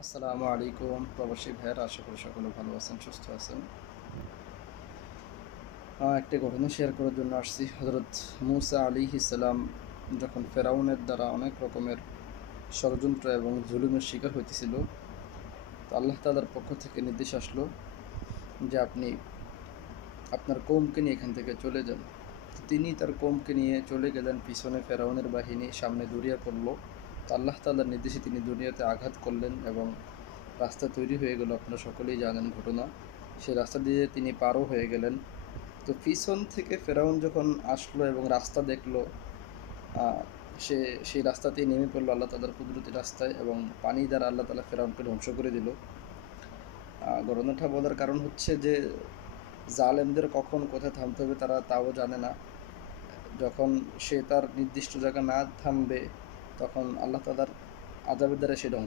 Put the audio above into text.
আসসালামু আলাইকুম প্রবাসী ভাইয়ের, আশা করি সকলে ভালো আছেন, সুস্থ আছেন। একটি ঘটনা শেয়ার করার জন্য আসছি। হজরত মুসা আলাইহিস সালাম যখন ফেরাউনের দ্বারা অনেক রকমের ষড়যন্ত্র এবং জুলুমের শিকার হইতেছিল, তো আল্লাহ তাআলার পক্ষ থেকে নির্দেশ আসলো যে আপনি আপনার কওমকে নিয়ে এখান থেকে চলে যান। তিনি তার কওমকে নিয়ে চলে গেলেন, পিছনে ফেরাউনের বাহিনী, সামনে দুনিয়া পড়ল। তো আল্লাহ তাআলার নির্দেশে তিনি দুনিয়াতে আঘাত করলেন এবং রাস্তা তৈরি হয়ে গেল। আপনারা সকলেই জানেন ঘটনা। সেই রাস্তা দিয়ে তিনি পারও হয়ে গেলেন। তো পিছন থেকে ফেরাউন যখন আসলো এবং রাস্তা দেখলো, আহ, সে সেই রাস্তাতেই নেমে পড়লো আল্লাহ তাআলার কুদরতি রাস্তায়, এবং পানি দ্বারা আল্লাহ তাআলা ফেরাউনকে ধ্বংস করে দিল। ঘটনাটা বলার কারণ হচ্ছে যে জালেমদের কখন কোথায় থামতে হবে তারা তাও জানে না। যখন সে তার নির্দিষ্ট জায়গা না থামবে, তখন আল্লাহ তাআলার আযাবের দ্বারা সে ধ্বংস